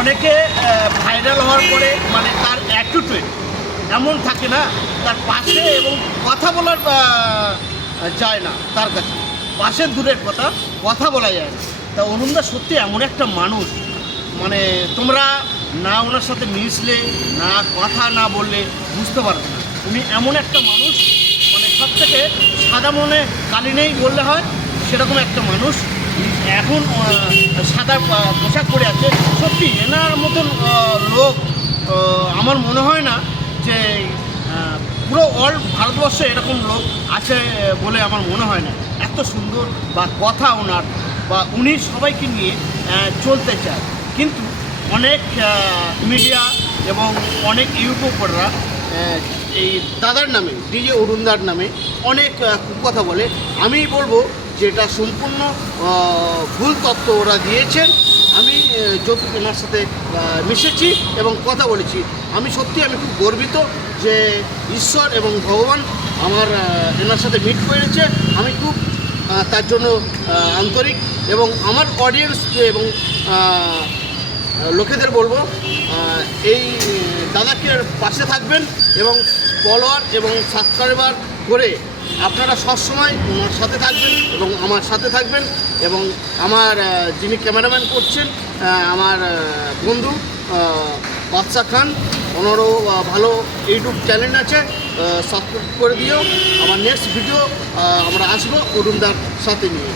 অনেকে ভাইরাল হওয়ার পরে মানে তার অ্যাটিটিউড এমন থাকে না, তার পাশে এবং কথা বলার যায় না, তার কাছে পাশের দূরের কথা বলা যায় না। তা অরুণদা সত্যি এমন একটা মানুষ, মানে তোমরা না ওনার সাথে মিশলে, না কথা না বললে বুঝতে পারবে না উনি এমন একটা মানুষ, মানে সব থেকে সাদা মনে কালি নেই বললে হয়, সেরকম একটা মানুষ। এখন সাদা পোশাক পরে আছে, সত্যি এনার মতন লোক আমার মনে হয় না যে পুরো অল ভারতবর্ষে এরকম লোক আছে বলে আমার মনে হয় না। এত সুন্দর বা কথা ওনার, বা উনি সবাইকে নিয়ে চলতে চায়। কিন্তু অনেক মিডিয়া এবং অনেক ইউটিউবাররা এই দাদার নামে, ডিজে অরুণদার নামে অনেক কথা বলে। আমি বলবো যে এটা সম্পূর্ণ ভুল তথ্য ওরা দিয়েছেন। আমি যৌতুক এনার সাথে মিশেছি এবং কথা বলেছি। আমি খুব গর্বিত যে ঈশ্বর এবং ভগবান আমার এনার সাথে মিট করেছে। আমি খুব তার জন্য আন্তরিক, এবং আমার অডিয়েন্স এবং লোকেদের বলবো এই দাদাকে পাশে থাকবেন এবং ফলোয়ার এবং সাবস্ক্রাইবার করে আপনারা সবসময় ওনার সাথে থাকবেন এবং আমার সাথে থাকবেন। এবং আমার যিনি ক্যামেরাম্যান করছেন আমার বন্ধু বাদশা খান, ওনারও ভালো ইউটিউব চ্যানেল আছে, সাবস্ক্রাইব করে দিও। আমার নেক্সট ভিডিও আমরা আসবো অরুণদার সাথে নিয়ে।